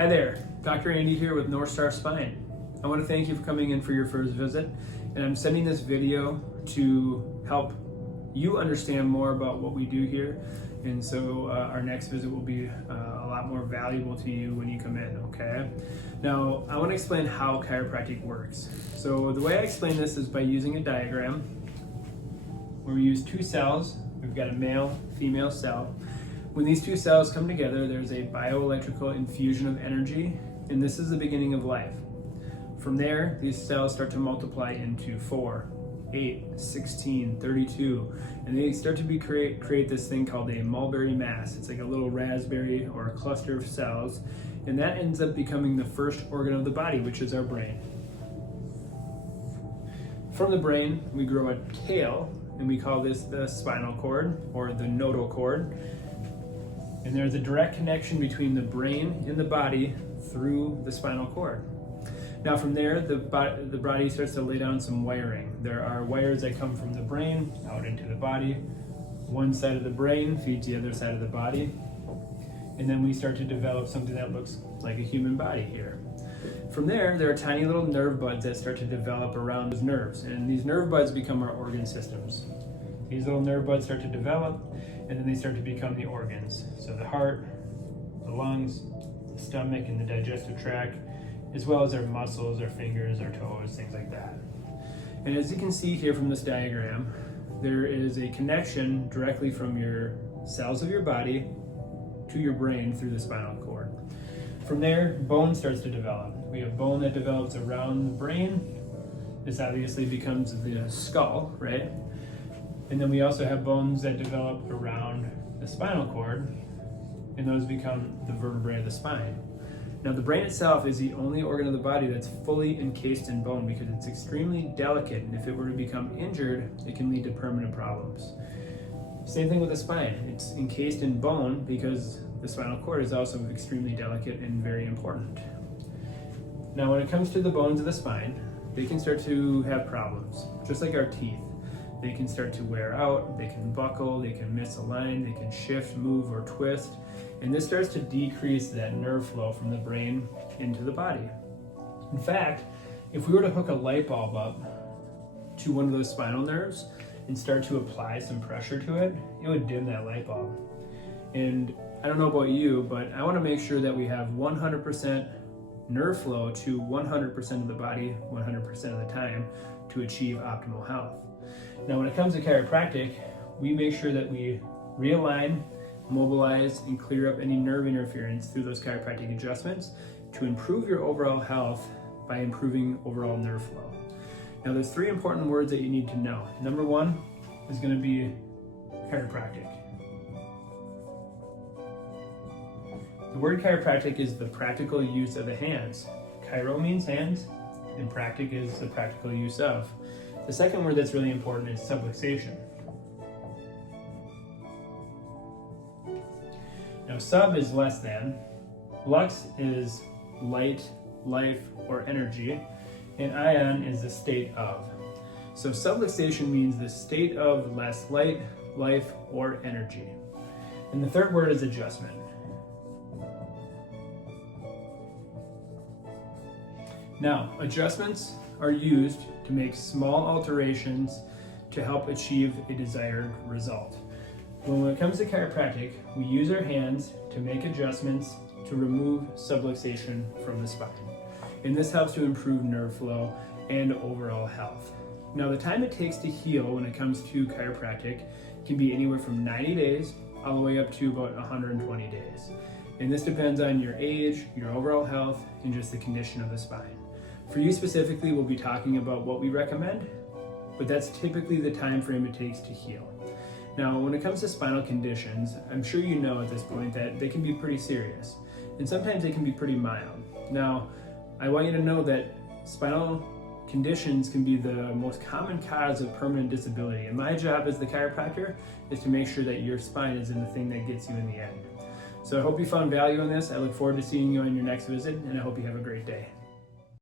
Hi there, Dr. Andy here with North Star Spine. I want to thank you for coming in for your first visit, and I'm sending this video to help you understand more about what we do here, and so our next visit will be a lot more valuable to you when you come in, okay? Now, I want to explain how chiropractic works. So the way I explain this is by using a diagram where we use two cells. We've got a male, female cell. When these two cells come together, there's a bioelectrical infusion of energy, and this is the beginning of life. From there, these cells start to multiply into 4, 8, 16, 32, and they start to create this thing called a mulberry mass. It's like a little raspberry or a cluster of cells, and that ends up becoming the first organ of the body, which is our brain. From the brain, we grow a tail, and we call this the spinal cord or the nodal cord. And there's a direct connection between the brain and the body through the spinal cord. Now from there, the body starts to lay down some wiring. There are wires that come from the brain out into the body. One side of the brain feeds the other side of the body. And then we start to develop something that looks like a human body here. From there are tiny little nerve buds that start to develop around those nerves. And these nerve buds become our organ systems. These little nerve buds start to develop, and then they start to become the organs. So the heart, the lungs, the stomach, and the digestive tract, as well as our muscles, our fingers, our toes, things like that. And as you can see here from this diagram, there is a connection directly from your cells of your body to your brain through the spinal cord. From there, bone starts to develop. We have bone that develops around the brain. This obviously becomes the skull, right? And then we also have bones that develop around the spinal cord, and those become the vertebrae of the spine. Now, the brain itself is the only organ of the body that's fully encased in bone because it's extremely delicate, and if it were to become injured, it can lead to permanent problems. Same thing with the spine. It's encased in bone because the spinal cord is also extremely delicate and very important. Now, when it comes to the bones of the spine, they can start to have problems, just like our teeth. They can start to wear out, they can buckle, they can misalign, they can shift, move, or twist, and this starts to decrease that nerve flow from the brain into the body. In fact, if we were to hook a light bulb up to one of those spinal nerves and start to apply some pressure to it, it would dim that light bulb. And I don't know about you, but I want to make sure that we have 100% nerve flow to 100% of the body 100% of the time to achieve optimal health. Now, when it comes to chiropractic, we make sure that we realign, mobilize, and clear up any nerve interference through those chiropractic adjustments to improve your overall health by improving overall nerve flow. Now, there's 3 important words that you need to know. Number 1 is going to be chiropractic. The word chiropractic is the practical use of the hands. Chiro means hands, and practic is the practical use of. The second word that's really important is subluxation. Now, sub is less than, lux is light, life, or energy, and ion is the state of. So subluxation means the state of less light, life, or energy. And the third word is adjustment. Now, adjustments are used to make small alterations to help achieve a desired result. When it comes to chiropractic, we use our hands to make adjustments to remove subluxation from the spine. And this helps to improve nerve flow and overall health. Now, the time it takes to heal when it comes to chiropractic can be anywhere from 90 days all the way up to about 120 days. And this depends on your age, your overall health, and just the condition of the spine. For you specifically, we'll be talking about what we recommend, but that's typically the time frame it takes to heal. Now, when it comes to spinal conditions, I'm sure you know at this point that they can be pretty serious, and sometimes they can be pretty mild. Now, I want you to know that spinal conditions can be the most common cause of permanent disability, and my job as the chiropractor is to make sure that your spine is in the thing that gets you in the end. So I hope you found value in this. I look forward to seeing you on your next visit, and I hope you have a great day.